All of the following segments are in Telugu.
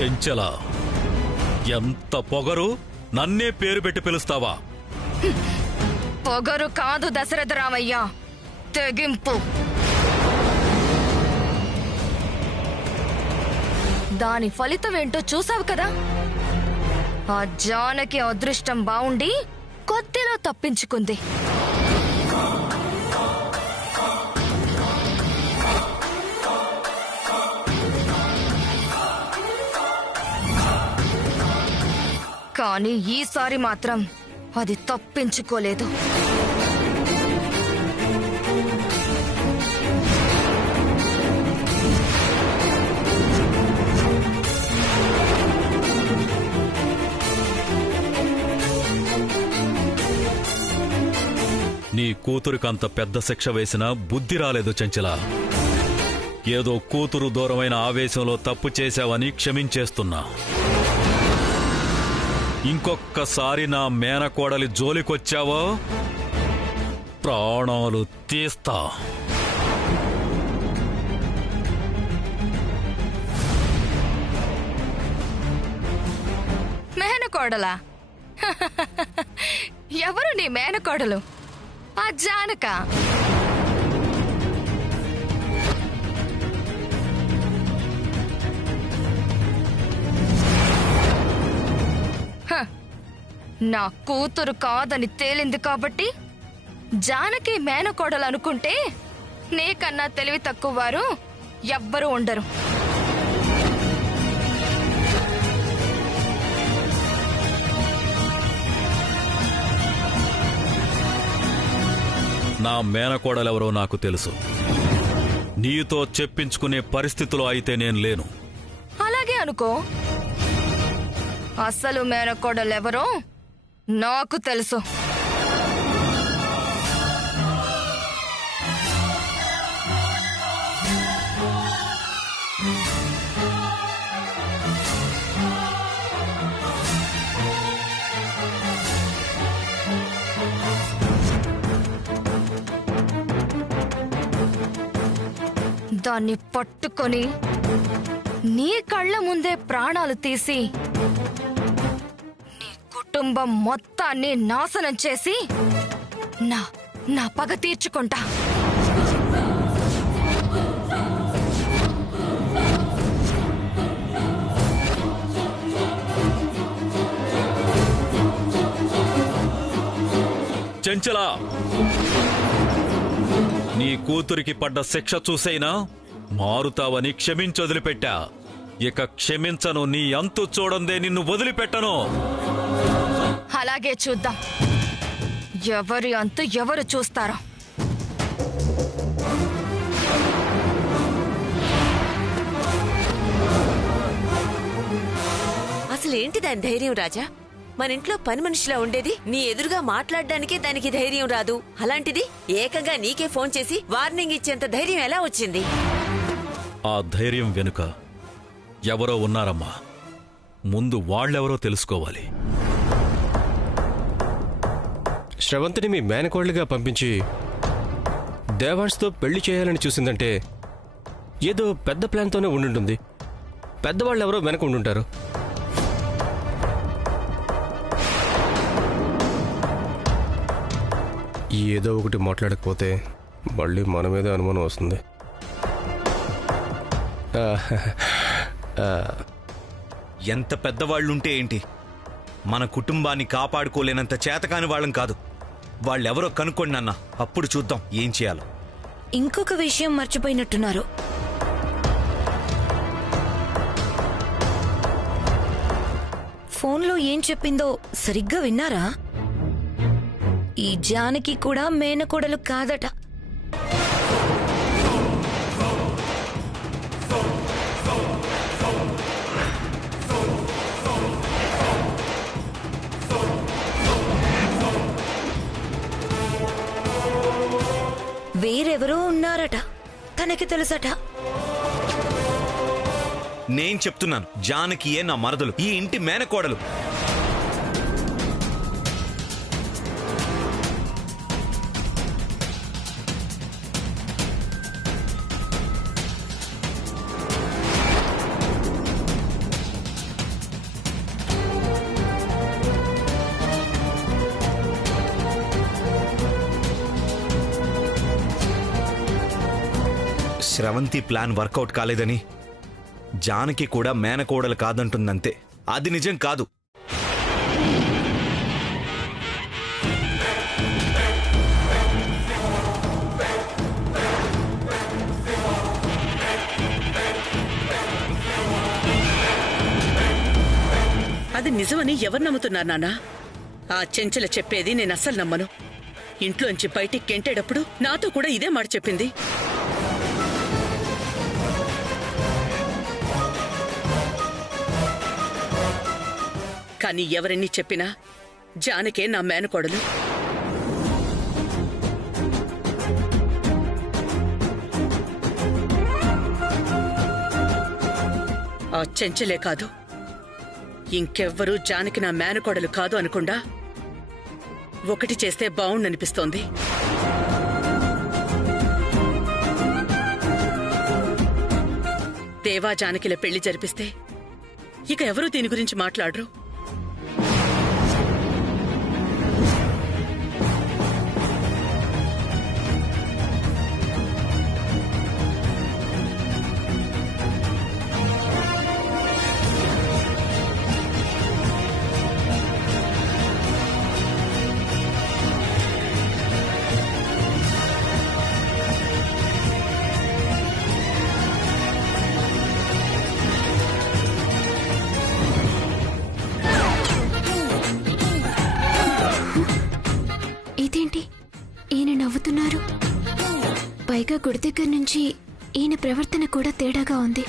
చెంచల, ఎంత పొగరు! నన్నే పేరు పెట్టి పిలుస్తావా? పొగరు కాదు దశరథ రామయ్య, తెగింపు. దాని ఫలితం ఏంటో చూసావు కదా. ఆ జానకి అదృష్టం బావుండి కొద్దిలో తప్పించుకుంది. కానీ ఈసారి మాత్రం అది తప్పించుకోలేదు. నీ కూతురికంత పెద్ద శిక్ష వేసినా బుద్ధి రాలేదు చెంచల. ఏదో కూతురు దూరమైన ఆవేశంలో తప్పు చేశావని క్షమించేస్తున్నా. ఇంకొక్కసారి నా మేనకోడలి జోలికొచ్చావో ప్రాణాలు తీస్తా. మేనకోడలా? ఎవరు నీ మేనకోడలు? ఆ జానక. నా కూతురు కాదని తేలింది కాబట్టి జానకి మేనకోడలు అనుకుంటే నీకన్నా తెలివి తక్కువ వారు ఎవ్వరూ ఉండరు. నా మేనకోడలెవరో నాకు తెలుసు. నీతో చెప్పించుకునే పరిస్థితిలో అయితే నేను లేను. అలాగే అనుకో. అసలు మేనకోడలెవరో నాకు తెలుసు. దాన్ని పట్టుకొని నీ కళ్ళ ముందే ప్రాణాలు తీసి నీ కుటుంబం మొత్తాన్ని నాశనం చేసి నా పగ తీర్చుకుంటా. చెంచలా, నీ కూతురికి పడ్డ శిక్ష చూసైనా మారుతావని క్షమించొదిలిపెట్టా. ఇక క్షమించను. నీ అంతు చూడందే నిన్ను వదిలిపెట్టను. అలాగే చూద్దాం, ఎవరి అంతు ఎవరు చూస్తారో. అసలేంటి దాని ధైర్యం రాజా? మన ఇంట్లో పని మనిషిలా ఉండేది, నీ ఎదురుగా మాట్లాడడానికే దానికి ధైర్యం రాదు. అలాంటిది ఏకంగా నీకే ఫోన్ చేసి వార్నింగ్ ఇచ్చేంత ధైర్యం ఎలా వచ్చింది? ఆ ధైర్యం వెనుక ఎవరో ఉన్నారమ్మా. ముందు వాళ్ళెవరో తెలుసుకోవాలి. శ్రవంతిని మీ మేనకోళ్లుగా పంపించి దేవాన్స్తో పెళ్లి చేయాలని చూసిందంటే ఏదో పెద్ద ప్లాన్తోనే ఉండుంటుంది. పెద్దవాళ్ళెవరో వెనక ఉండుంటారు. ఏదో ఒకటి మాట్లాడకపోతే మళ్ళీ మన మీద అనుమానం వస్తుంది. ఎంత పెద్దవాళ్లుంటే ఏంటి, మన కుటుంబాన్ని కాపాడుకోలేనంత చేతకాని వాళ్ళం కాదు. వాళ్ళెవరో కనుక్కోండి నాన్న, అప్పుడు చూద్దాం ఏం చేయాలో. ఇంకొక విషయం మర్చిపోయినట్టున్నారు. ఫోన్లో ఏం చెప్పిందో సరిగ్గా విన్నారా? ఈ జానకి కూడా మేనకోడలు కాదట. వేరెవరో ఉన్నారట, తనకి తెలుసట. నేను చెప్తున్నాను, జానకియే నా మరదలు, ఈ ఇంటి మేనకోడలు. శ్రవంతి ప్లాన్ వర్కౌట్ కాలేదని జానకి కూడా మేనకోడలు కాదంటుందంతే. అది నిజం కాదు. అది నిజమని ఎవరు నమ్ముతున్నారు నాన్నా? ఆ చెంచల చెప్పేది నేను అస్సలు నమ్మను. ఇంట్లోంచి బయటికి గెంటేటప్పుడు నాతో కూడా ఇదే మాట చెప్పింది. కానీ ఎవరన్నీ చెప్పినా జానకే నా మేనకోడలు. ఆ చెంచలే కాదు, ఇంకెవ్వరూ జానకి నా మేనకోడలు కాదు అనకుండా ఒకటి చేస్తే బావుండనిపిస్తోంది. దేవా జానకిల పెళ్లి జరిపిస్తే ఇక ఎవరూ దీని గురించి మాట్లాడరు. ఇదేంటి ఈయన నవ్వుతున్నారు? పైగా గుడి దగ్గర నుంచి ఈయన ప్రవర్తన కూడా తేడాగా ఉంది.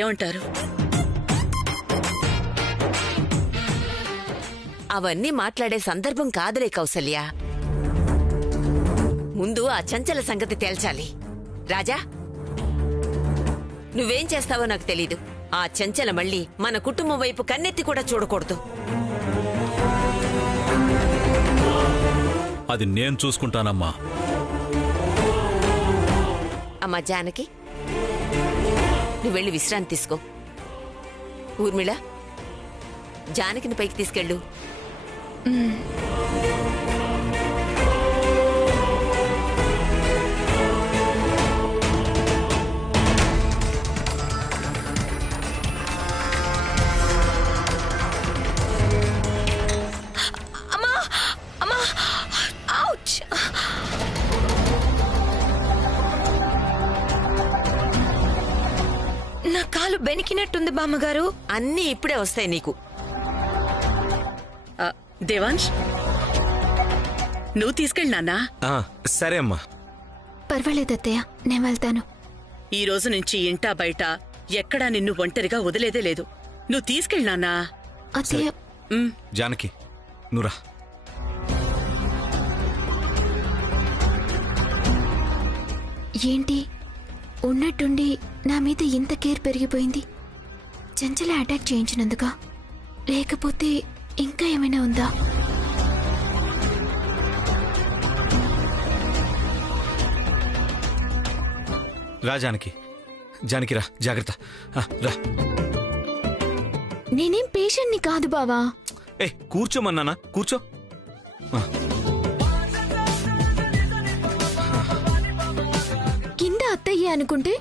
ఏమంటారు? అవన్నీ మాట్లాడే సందర్భం కాదులే కౌసల్య. ముందు ఆ చంచల సంగతి తేల్చాలి. రాజా, నువ్వేం చేస్తావో నాకు తెలీదు. ఆ చంచల మళ్ళీ మన కుటుంబం వైపు కన్నెత్తి కూడా చూడకూడదు. అది నేను చూసుకుంటానమ్మా. అమ్మా జానకి, నువ్వు వెళ్ళి విశ్రాంతి తీసుకో. ఊర్మిళ, జానకిని పైకి తీసుకెళ్ళు. నా కాలు బెనికినట్టుంది బామ్మగారు. అన్నీ ఇప్పుడే వస్తాయి నీకు. దేవాంశ్, నువ్వు తీసుకెళ్ళి నాన్నా. సరే అమ్మా. పర్వాలేదు అత్తయ్య, నేను వెళ్తాను. ఈ రోజు నుంచి ఇంటా బయట ఎక్కడా నిన్ను ఒంటరిగా వదిలేదే లేదు. నువ్వు తీసుకెళ్ళి నాన్నా. అత్తయ్య, జానకి నువ్వురా. ఏంటి ఉన్నట్టుండి నా మీద ఇంత కేర్ పెరిగిపోయింది? చంచల అటాక్ చేయించినందుకా, లేకపోతే ఇంకా ఏమైనా ఉందా? రా జానకి. జానకి రా, జాగ్రత్త. రా. నేనేం పేషెంట్ని కాదు బావా. కూర్చోమన్నానా? కూర్చో. కింద అత్తయ్య అనుకుంటే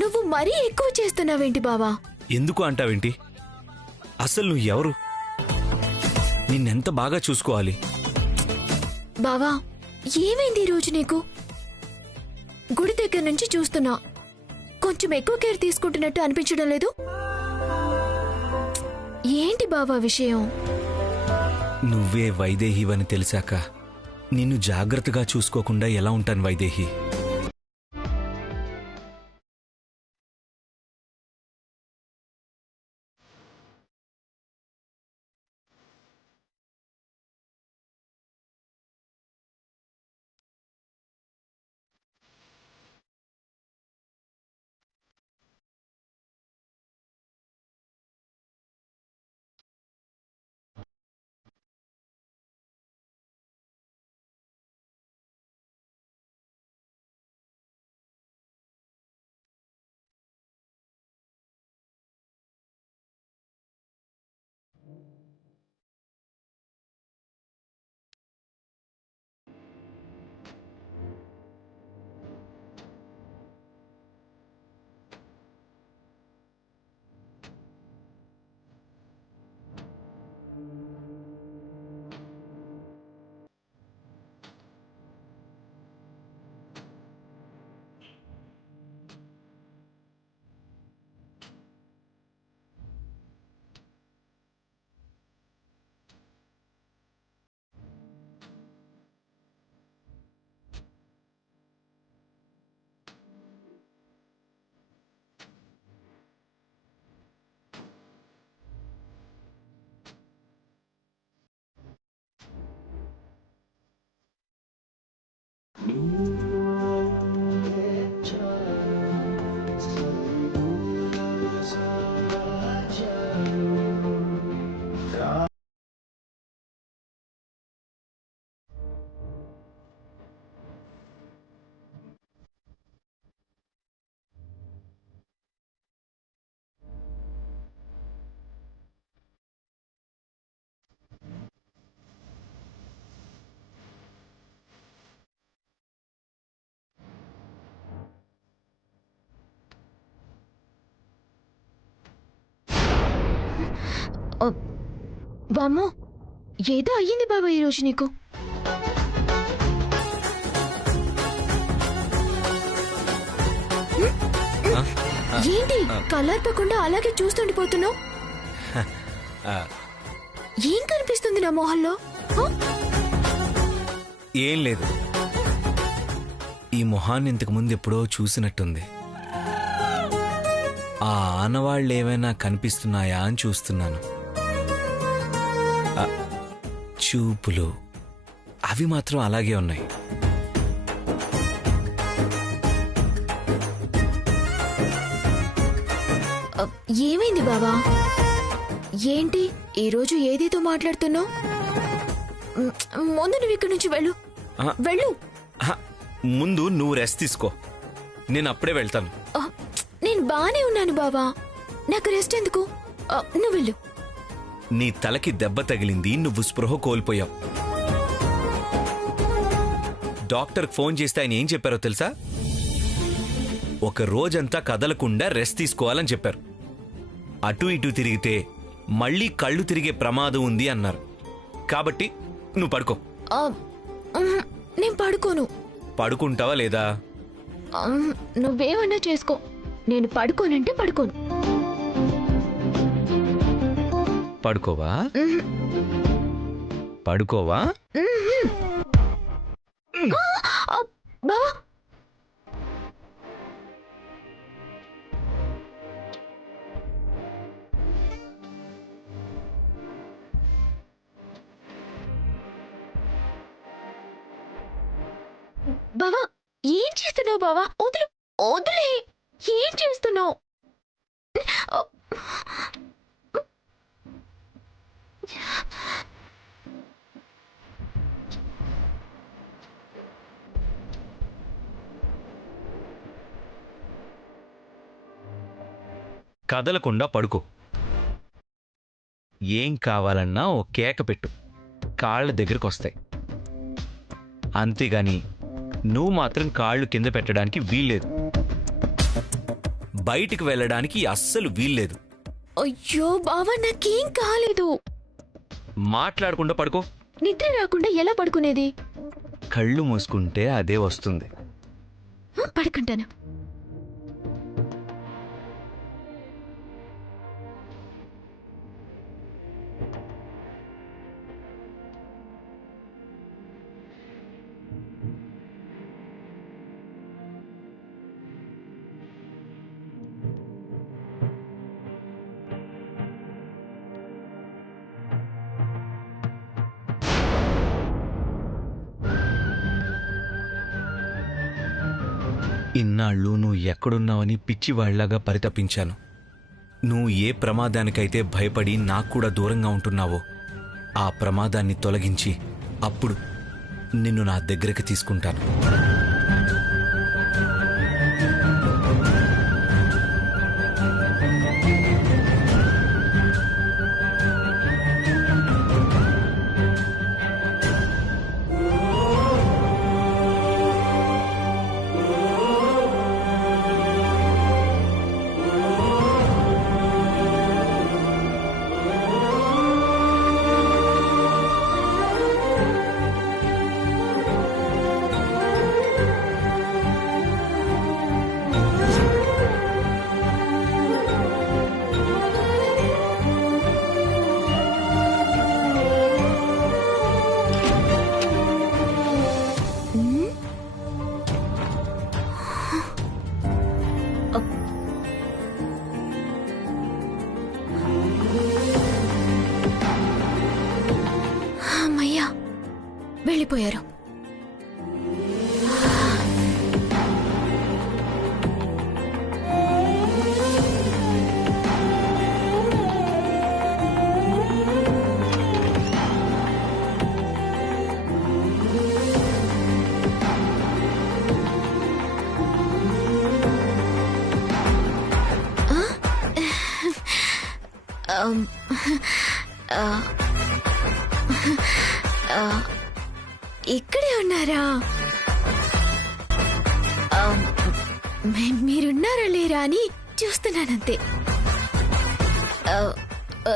నువ్వు మరీ ఎక్కువ చేస్తున్నావేంటి బావా? ఎందుకు అంటావేంటి? అసలు నువ్వు ఎవరు? నిన్నెంత బాగా చూసుకోవాలి. బావా, ఏమైంది ఈరోజు నీకు? గుడి దగ్గర నుంచి చూస్తున్నా, కొంచెం ఎక్కువ కేర్ తీసుకుంటున్నట్టు అనిపించడం లేదు? ఏంటి బావా విషయం? నువ్వే వైదేహివని తెలిసాక నిన్ను జాగ్రత్తగా చూసుకోకుండా ఎలా ఉంటాను వైదేహి? వామ్మో, ఏదో అయ్యింది బాబా ఈరోజు నీకు. ఏంటి కలర్పకుండా అలాగే చూస్తుండిపోతున్నావు? ఏం కనిపిస్తుంది నా మొహంలో? ఏం లేదు, ఈ మొహాన్ని ఇంతకు ముందు ఎప్పుడో చూసినట్టుంది. ఆ ఆనవాళ్ళు ఏమైనా కనిపిస్తున్నాయా అని చూస్తున్నాను. చూపులు అవి మాత్రం అలాగే ఉన్నాయి. ఏమైంది బాబా? ఏంటి ఈరోజు ఏదేదో మాట్లాడుతున్నావు? ముందు నువ్వు ఇక్కడి నుంచి వెళ్ళు. వెళ్ళు. ముందు నువ్వు రెస్ట్ తీసుకో, నేను అప్పుడే వెళ్తాను. నేను బానే ఉన్నాను బాబా, నాకు రెస్ట్ ఎందుకు? నువ్వు వెళ్ళు. నీ తలకి దెబ్బ తగిలింది, నువ్వు స్పృహ కోల్పోయావు. డాక్టర్కి ఫోన్ చేస్తే ఆయన ఏం చెప్పారో తెలుసా? ఒక రోజంతా కదలకుండా రెస్ట్ తీసుకోవాలని చెప్పారు. అటు ఇటు తిరిగితే మళ్ళీ కళ్ళు తిరిగే ప్రమాదం ఉంది అన్నారు. కాబట్టి నువ్వు పడుకో. నేను పడుకోను. పడుకుంటావా లేదా? నువ్వేమన్నా చేసుకో, నేను పడుకోనంటే పడుకోను. పడుకోవా? పడుకోవా? బావా, బావా ఏం చేస్తున్నావు? బావా వదులు, వదిలే. ఏం చేస్తున్నావు? కదలకుండా పడుకో. ఏం కావాలన్నా ఓ కేక పెట్టు, కాళ్ళ దగ్గరకు వస్తాయి. అంతేగాని నువ్వు మాత్రం కాళ్ళు కింద పెట్టడానికి వీల్లేదు, బయటికి వెళ్ళడానికి అస్సలు వీల్లేదు. అయ్యో బావా, నాకేం కాలేదు. మాట్లాడకుండా పడుకో. నిద్ర రాకుండా ఎలా పడుకునేది? కళ్ళు మూసుకుంటే అదే వస్తుంది. పడుకుంటాను. ఇన్నాళ్ళు నువ్వు ఎక్కడున్నావని పిచ్చివాళ్లాగా పరితపించాను. నువ్వు ఏ ప్రమాదానికైతే భయపడి నాకు కూడా దూరంగా ఉంటున్నావో ఆ ప్రమాదాన్ని తొలగించి అప్పుడు నిన్ను నా దగ్గరికి తీసుకుంటాను. ఆమ్, ఆ, ఆ, ఇక్కడే ఉన్నారా? ఆమ్, మీరున్నారా లేరా అని చూస్తున్నానంతే.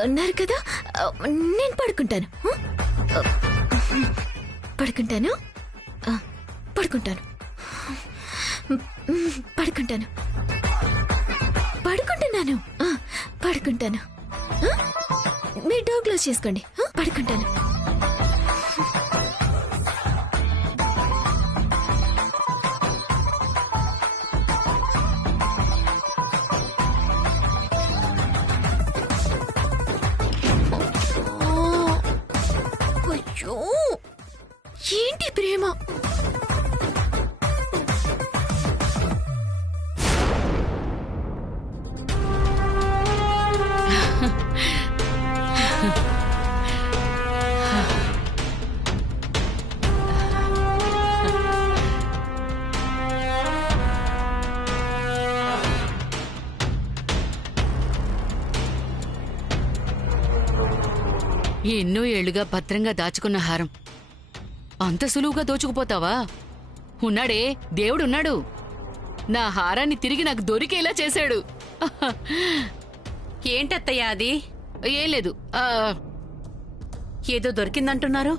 ఉన్నారు కదా, నేను పడుకుంటాను. పడుకుంటాను పడుకుంటాను పడుకుంటాను పడుకుంటున్నాను పడుకుంటాను. మీరు డోర్ క్లోజ్ చేసుకోండి. పడుకుంటాను. అయ్యో, ఏంటి ప్రేమ? ఎన్నో ఏళ్లుగా భద్రంగా దాచుకున్న హారం అంత సులువుగా దోచుకుపోతావా? ఉన్నాడే, దేవుడున్నాడు. నా హారాన్ని తిరిగి నాకు దొరికేలా చేశాడు. ఏంటత్తయ్యా అది? ఏం లేదు. ఏదో దొరికిందంటున్నారు.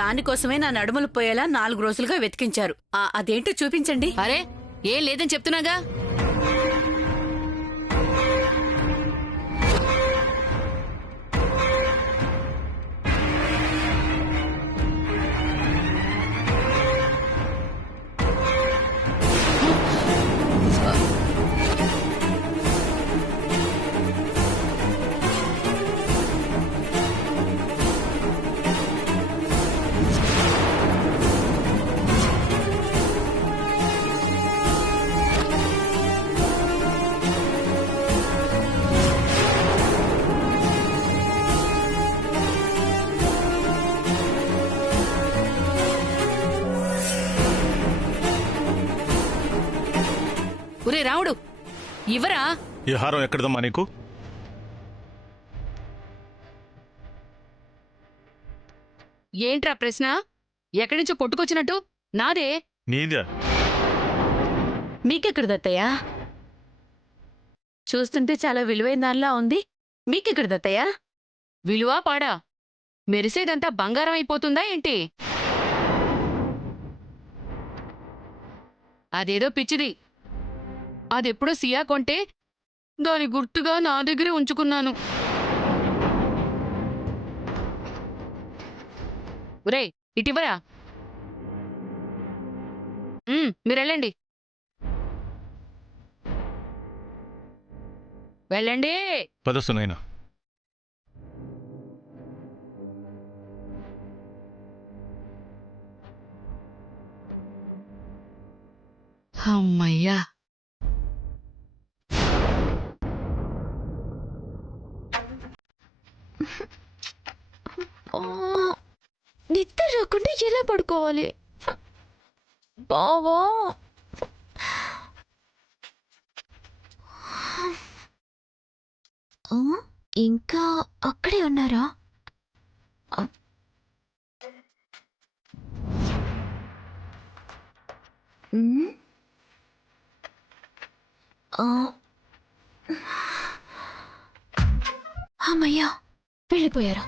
దానికోసమే నా నడుములు పోయేలా 4 రోజులుగా వెతికించారు. అదేంటో చూపించండి. అరే, ఏం లేదని చెప్తున్నాగా. ఒరే రాముడు, ఇవరా? ఈ హారం ఎక్కడదమ్మా నీకు? ఏంట్రా ప్రశ్న? ఎక్కడి నుంచో కొట్టుకొచ్చినట్టు. నాదే. నీదా? మీకెక్కడిదత్తయ్యా? చూస్తుంటే చాలా విలువైన దానిలా ఉంది. మీకెక్కడిదత్తయ్యా? విలువా పాడా? మెరిసేదంతా బంగారం అయిపోతుందా ఏంటి? అదేదో పిచ్చిది. అదెప్పుడో సియా కొంటే దాని గుర్తుగా నా దగ్గరే ఉంచుకున్నాను. ఒరే, ఇటివరా. మీరెళ్ళండి, వెళ్ళండి. పదస్తునైనా అమ్మయ్యా. నిద్ర రాకుండా ఎలా పడుకోవాలి బావా? ఇంకా అక్కడే ఉన్నారా? అమ్మయ్యా, వెళ్ళిపోయారా?